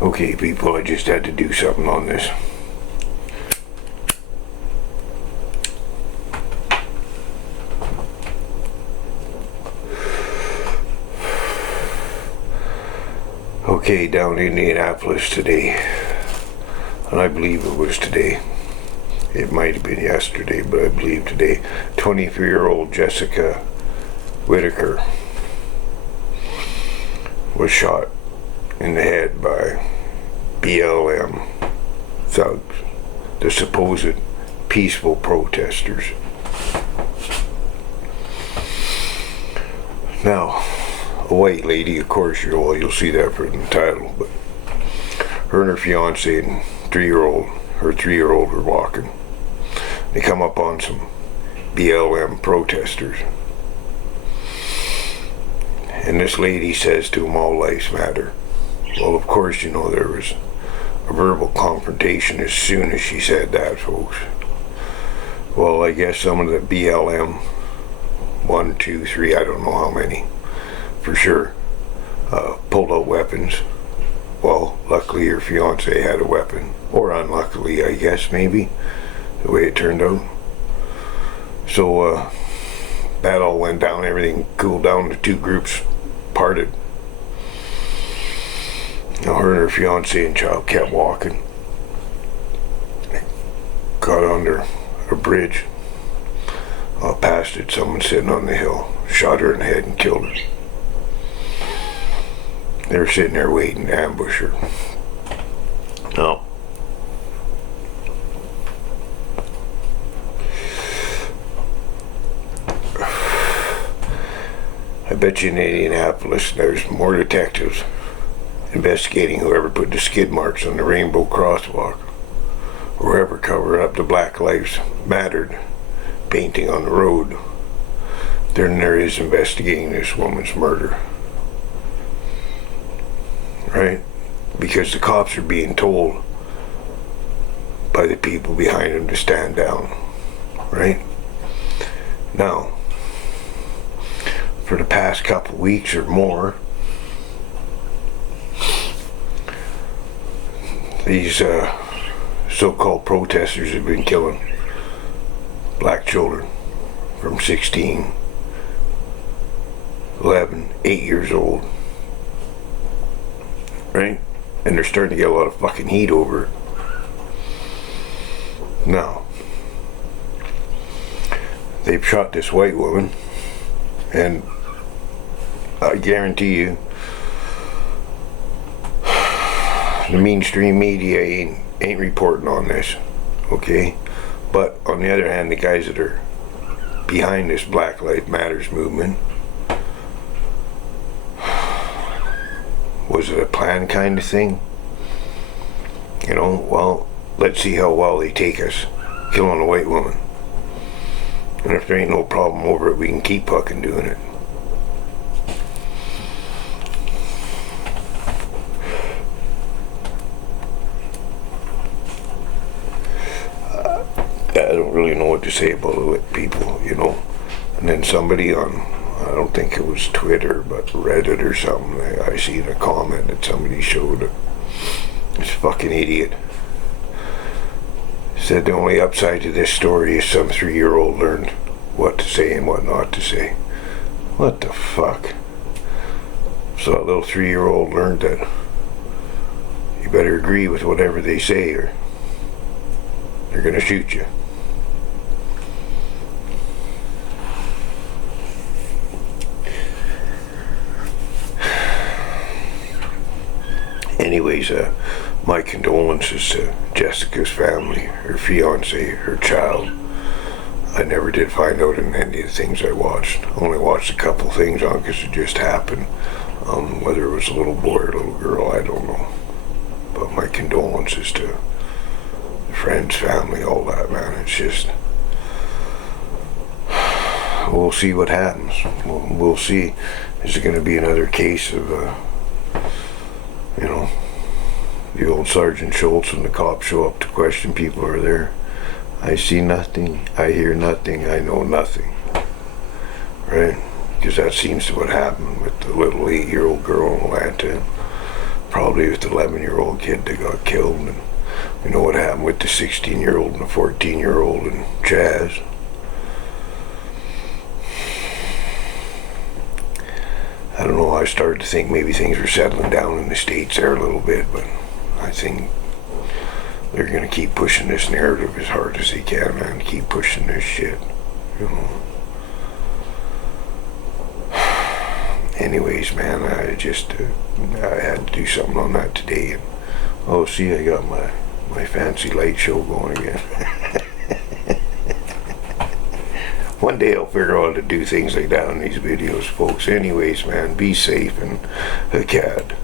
Okay, people, I just had to do something on this. Okay, down in Indianapolis today, and I believe it was today. It might have been yesterday, but I believe today. 23-year-old Jessica Whitaker was shot in the head by BLM thugs, the supposed peaceful protesters. Now, a white lady, of course, you'll see that from the title, but her and her fiance and her 3-year-old were walking. They come up on some BLM protesters. And this lady says to them, all lives matter. Well, of course, there was a verbal confrontation as soon as she said that, folks. Well, I guess some of the BLM, 1, 2, 3, I don't know how many, for sure, pulled out weapons. Well, luckily her fiance had a weapon, or unluckily, I guess, maybe, the way it turned out. So, that all went down, everything cooled down, the two groups parted. Now, her and her fiance and child kept walking. Got under a bridge. Past it, someone sitting on the hill, shot her in the head and killed her. They were sitting there waiting to ambush her. Now, I bet you in Indianapolis there's more detectives investigating whoever put the skid marks on the rainbow crosswalk, or whoever covered up the Black Lives Mattered painting on the road, than there is investigating this woman's murder. Right? Because the cops are being told by the people behind them to stand down. Right? Now, for the past couple weeks or more, these so-called protesters have been killing black children from 16, 11, 8 years old. Right? And they're starting to get a lot of fucking heat over it. Now, they've shot this white woman, and I guarantee you the mainstream media ain't reporting on this, okay? But on the other hand, the guys that are behind this Black Lives Matters movement, was it a planned kind of thing? Well, let's see how well they take us killing a white woman. And if there ain't no problem over it, we can keep fucking doing it. I don't really know what to say about it, people, And then somebody on, I don't think it was Twitter, but Reddit or something, I seen a comment that somebody showed. This fucking idiot said the only upside to this story is some 3-year-old learned what to say and what not to say. What the fuck? So that little 3-year-old learned that you better agree with whatever they say or they're gonna shoot you. Anyways, my condolences to Jessica's family, her fiance, her child. I never did find out in any of the things I watched. I only watched a couple things on because it just happened. Whether it was a little boy or a little girl, I don't know. But my condolences to friends, family, all that, man. It's just, we'll see what happens. We'll see. Is it going to be another case of, the old Sergeant Schultz when the cops show up to question people who are there? I see nothing, I hear nothing, I know nothing. Right? Because that seems to what happened with the little 8-year-old girl in Atlanta. probably with the 11-year-old kid that got killed, and you know what happened with the 16-year-old and the 14-year-old and Jazz. I don't know, I started to think maybe things were settling down in the States there a little bit, but I think they're going to keep pushing this narrative as hard as they can, man. Keep pushing this shit, you know. Anyways, man, I had to do something on that today. And, oh, see, I got my fancy light show going again. One day I'll figure out how to do things like that on these videos, folks. Anyways, man, be safe and a cat.